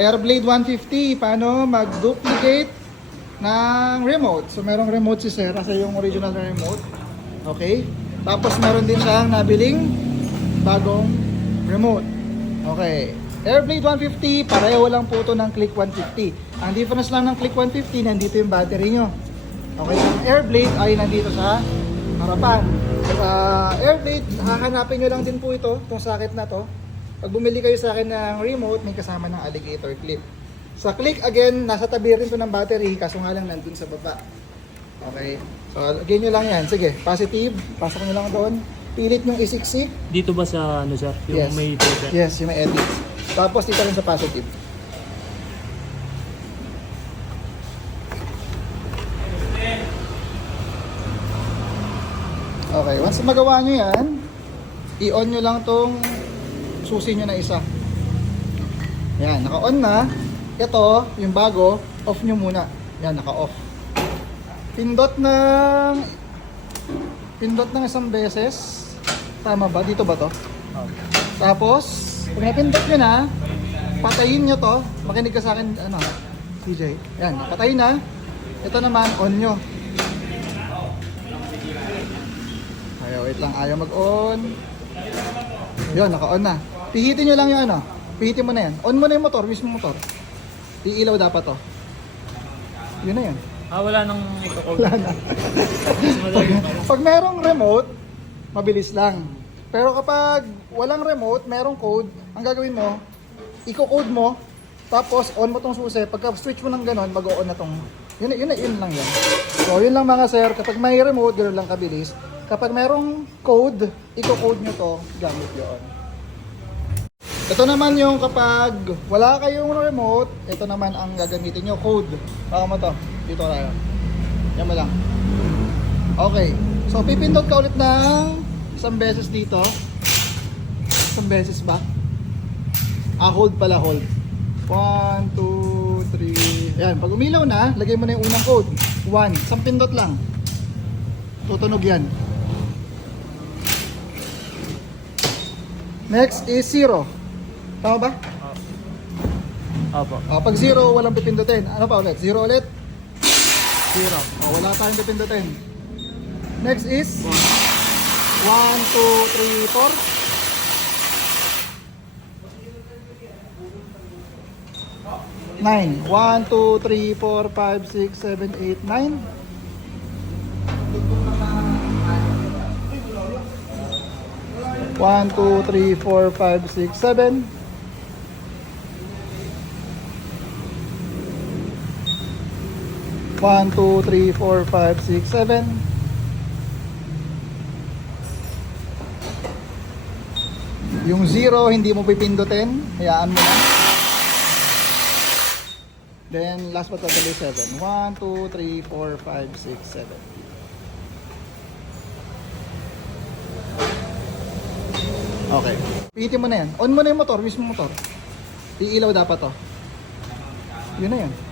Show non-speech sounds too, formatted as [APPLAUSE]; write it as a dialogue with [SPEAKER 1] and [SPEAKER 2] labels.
[SPEAKER 1] Airblade 150, paano mag-duplicate ng remote. So merong remote si Sir kasi yung original na remote. Okay? Tapos meron din siyang nabiling bagong remote. Okay. Airblade 150, pareho lang po ito ng Click 150. Ang difference lang ng Click 150, nandito yung battery nyo. Okay, ang Airblade ay nandito sa harapan. Sa Airblade, hahanapin nyo lang din po ito, itong socket na to. Pag bumili kayo sa akin ng remote, may kasama ng alligator clip. Sa click, again, nasa tabi rin to ng battery, kaso nga lang nandun sa baba. Okay, so again nyo lang yan. Sige, positive, pasok nyo lang doon. Pilit yung isiksi.
[SPEAKER 2] Dito ba sa ano sir? Yung
[SPEAKER 1] Yes.
[SPEAKER 2] may debit?
[SPEAKER 1] Yes, yung may edit. Tapos dito rin sa positive. Okay, once magawa nyo yan, i-on nyo lang tong susi nyo na isa. Yan, naka-on na. Ito, yung bago, off nyo muna. Yan, naka-off. Pindot ng pindot ng isang beses. Tama ba? Dito ba to? Tapos, pag napindot nyo na, patayin nyo to. Makinig ka sa akin, ano, CJ. Yan, patayin na. Ito naman, on nyo. Ayaw, wait lang. Ayaw mag-on. Yun, naka-on na. Pihitin nyo lang yung ano. Pihitin mo na yan. On mo na yung motor, mismo motor. Iilaw dapat to. Yun na yun.
[SPEAKER 2] Ah, wala nang ito
[SPEAKER 1] Wala na. [LAUGHS] Pag merong remote, mabilis lang. Pero kapag walang remote, merong code, ang gagawin mo, i-code mo, tapos on mo tong susi. Pagka switch mo ng ganon, mag-on na tong, yun, yun, yun lang yan. So yun lang mga sir, kapag may remote, ganoon lang kabilis. Kapag merong code, i-code nyo to, gamit yun. Ito naman yung kapag wala kayong remote, ito naman ang gagamitin nyo, code. Baka mo to, dito tayo. Yan mo lang. Okay. So, pipindot ka ulit ng isang beses dito. Isang beses ba? Ah, hold pala, hold. 1, 2, 3. Yan. Pag umilaw na, lagay mo na yung unang code. 1. Isang pindot lang. Tutunog yan. Next is 0. Tama ba?
[SPEAKER 2] Opo.
[SPEAKER 1] Ah, pag 0, walang pipindutin. Ano pa ulit? 0 ulit? 0. Oh, wala tayong pipindutin. Next is 1, 2, 3, 4. Nine. One, two, three, four, five, six, seven, eight, nine. One, two, three, four, five, six, seven. One, two, three, four, five, six, seven. Yung zero, hindi mo pipindutin. Hayaan mo na. Then, last but not least, seven. One, two, three, four, five, six, seven. Okay. Pihitin mo na yan. On mo na yung motor, mismo motor. Iilaw dapat to. Yun na yan.